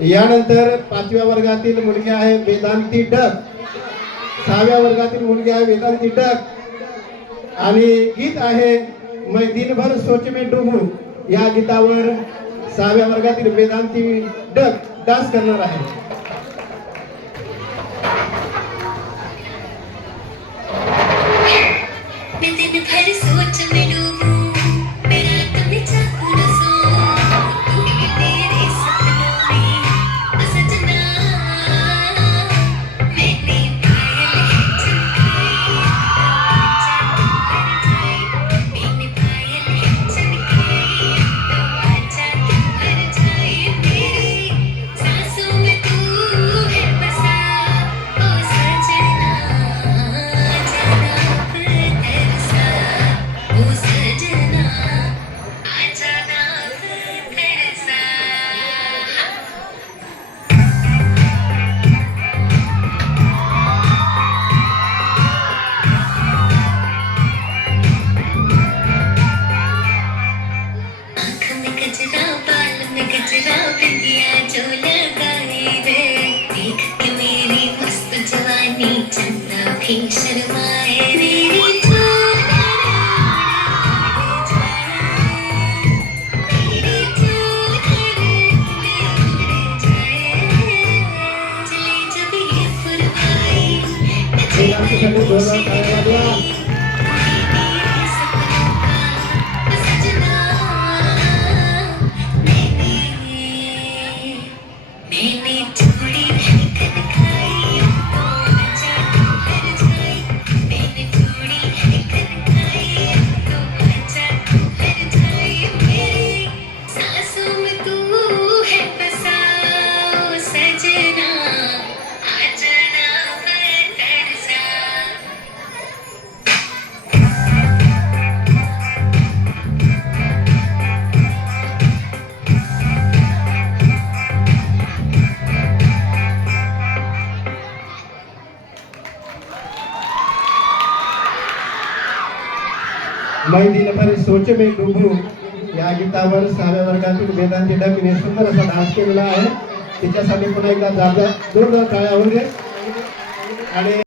यानंतर 5व्या वर्गातील मुलगी आहे वेदांती डक, 6व्या वर्गातील मुलगी आहे वेदांती डक आणि गीत आहे मैं दिनभर सोच में डूबूं। या गीतावर 6व्या वर्गातील वेदांती डक डान्स करणार आहे। मैं दिन भर सोच में डूबूं, मैं रात में जागूं न सोऊं, तू ही मेरे सपनों में ओ सजना। मैंने पायल चमकाई तो आजा तू हर जाए, मैंने पायल चमकाई तो आजा तू हर जाए। मेरी सांसों में तू है बसा ओ सजना, जाना तरसा ओ सजना, आजाना तरसा। आँख में गजरा, बाल में गजरा, बिंदिया जो लगाई रे, देख के मेरी मस्त जवानी चंदा भी शर्माए। मेरी चूड़ियाँ उड़ जाए, मेरी चूड़ियाँ उड़ जाए, चले जब ये फुरवाई, वेदांतीसाठी जोरदार टाळ्या वाजवा। मैंने चूड़ी खनकाई तो आजा तू हर जाए, मैंने चूड़ी खनकाई तो आजा तू हर जाए। मेरी सांसों में तू है बसा ओ सजना, आजाना तरसा। मैं दिनभर सोच में डूबूं या गीतावर 6व्या वर्गातील वेदांती डक हिने सुंदर असा डान्स केलेला आहे। तिच्यासाठी पुन्हा एकदा जोरदार टाळ्या होऊ दे। आणि